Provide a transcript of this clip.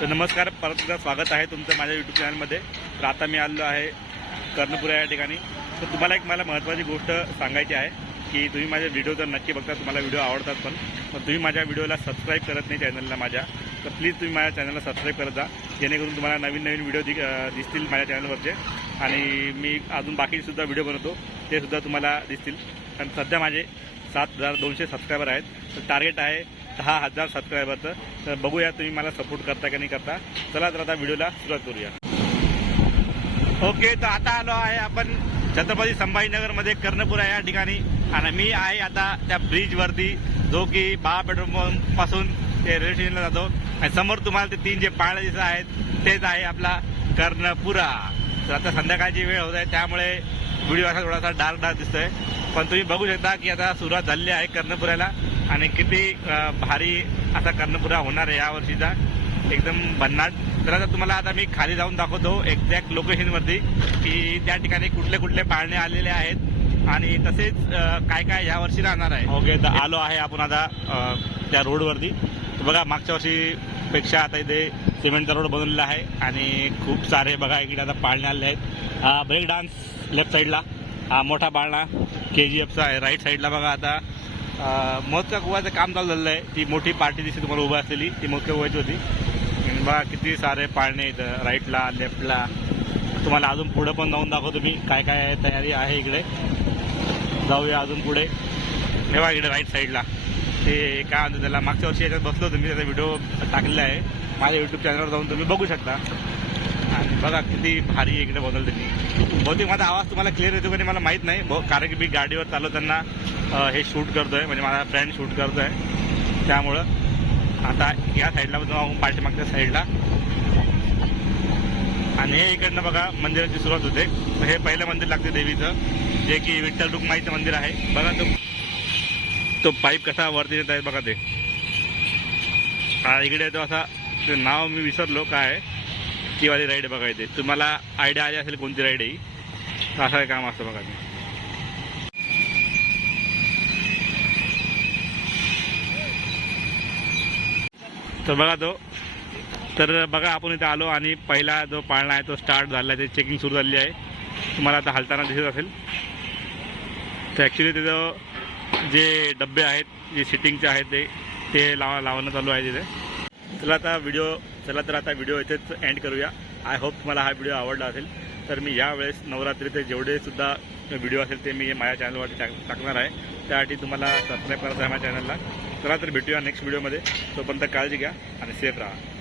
तर नमस्कार परत एकदा स्वागत आहे तुमचं माझ्या यूट्यूब चॅनलमध्ये तर आता मी आलो आहे कर्णपुरा या ठिकाणी. तर तुम्हाला एक मला महत्त्वाची गोष्ट सांगायची आहे की तुम्ही माझे व्हिडिओ तर नक्की बघता तुम्हाला व्हिडिओ आवडतात पण पण तुम्ही माझ्या व्हिडिओला सबस्क्राईब करत नाही चॅनलला माझ्या. तर प्लीज तुम्ही माझ्या चॅनलला सबस्क्राईब करत जा जेणेकरून तुम्हाला नवीन नवीन व्हिडिओ दि दिसतील माझ्या चॅनलवरचे आणि मी अजून बाकीसुद्धा व्हिडिओ बनवतो ते सुद्धा तुम्हाला दिसतील. कारण सध्या माझे सात हजार दोनशे सबस्क्रायबर आहेत. तर टार्गेट आहे दहा हजार सबस्क्रायबरचं तर बघूया तुम्ही मला सपोर्ट करता का नाही करता. चला तर आता व्हिडिओला सुरुवात करूया. ओके तर आता आलो आहे आपण छत्रपती संभाजीनगरमध्ये कर्णपुरा या ठिकाणी. आणि मी आहे आता त्या ब्रिजवरती जो की बाळा पेट्रोलपासून ते रेल्वे स्टेशनला जातो. आणि समोर तुम्हाला ते तीन जे पाळ्या दिसत आहेत तेच आहे आपला कर्णपुरा. तर आता संध्याकाळची वेळ होत आहे त्यामुळे व्हिडिओ असा थोडासा डार्क डार्क दिसतोय. पण तुम्ही बघू शकता की आता सुरुवात झालेली आहे कर्णपुऱ्याला. आणि किती भारी असा कर्णपुरा होणार आहे या वर्षीचा. एकदम भन्नाट. तर आता तुम्हाला आता मी खाली जाऊन दाखवतो एक्झॅक्ट लोकेशनवरती की त्या ठिकाणी कुठले कुठले पाळणे आलेले आहेत. आणि तसेच काय काय ह्या वर्षी राहणार आहे. ओके तर आलो आहे आपण आता त्या रोडवरती. बघा मागच्या वर्षीपेक्षा आता इथे सिमेंटचा रोड बनवलेला आहे. आणि खूप सारे बघा इकडे आता पाळणे आलेले आहेत. ब्रेक डान्स लेफ्ट साईडला हा मोठा पाळणा. के जी एफचा आहे. राईट साईडला बघा आता. अं, गोवाचं गोव्याचं काम चालू झालेलं आहे. ती मोठी पार्टी दिसते तुम्हाला उभा असलेली. ती मोजक्या गोव्याची होती. आणि बघा किती सारे पाळणे इथं राईटला लेफ्टला तुम्हाला अजून पुढं पण जाऊन दाखवतो मी काय काय तयारी आहे इकडे. जाऊया अजून पुढे. हे इकडे राईट साईडला ते काय म्हणतो त्याला मागच्या वर्षी याच्यात बसलो होतो मी त्याचा व्हिडिओ टाकलेला आहे. माझ्या यूट्यूब चॅनलवर जाऊन तुम्ही बघू शकता. आणि बघा किती भारी इकडे बदल त्यांनी बहुतेक माझा आवाज तुम्हाला क्लिअर येतो की मला माहीत नाही. कारण की मी गाडीवर चालवताना हे शूट करतो आहे म्हणजे माझा फ्रेंड शूट करतो आहे त्यामुळं आता या साईडला जाऊ पाठीमागच्या साईडला आणि हे इकडनं बघा मंदिराची सुरुवात होते. हे पहिलं मंदिर लागते देवीचं जे की विठ्ठल रुक्माईचं मंदिर आहे. बघा तो तो पाईप कसा वरती येत आहे बघा ते. इकडे तो असा ते नाव मी विसरलो काय ती वाली राईड बघायचे तुम्हाला आयडिया आली असेल कोणती राईड आहे ही? असं काम असतं बघा ते. तर बघा तो. तर बघा आपण इथे आलो आणि पहिला जो पाळणा आहे तो स्टार्ट झाला. आहे ते चेकिंग सुरू झालेली आहे. तुम्हाला आता हलताना दिसत असेल. तर ॲक्च्युली तिथं जे डबे आहेत जे सिटिंगचे आहेत ते ते लावा लावणं चालू आहे तिथे. चला आता व्हिडिओ चला तर आता व्हिडिओ इथेच एंड करूया. आय होप तुम्हाला हा व्हिडिओ आवडला असेल. तर मी यावेळेस नवरात्रीचे जेवढे सुद्धा व्हिडिओ असेल ते मी माझ्या चॅनलवरती टाक टाकणार आहे. त्यासाठी तुम्हाला सबस्क्राईब करायचं आहे माझ्या चॅनलला चला तर भेटूया नेक्स्ट व्हिडिओमध्ये तोपर्यंत काळजी घ्या आणि सेफ राहा.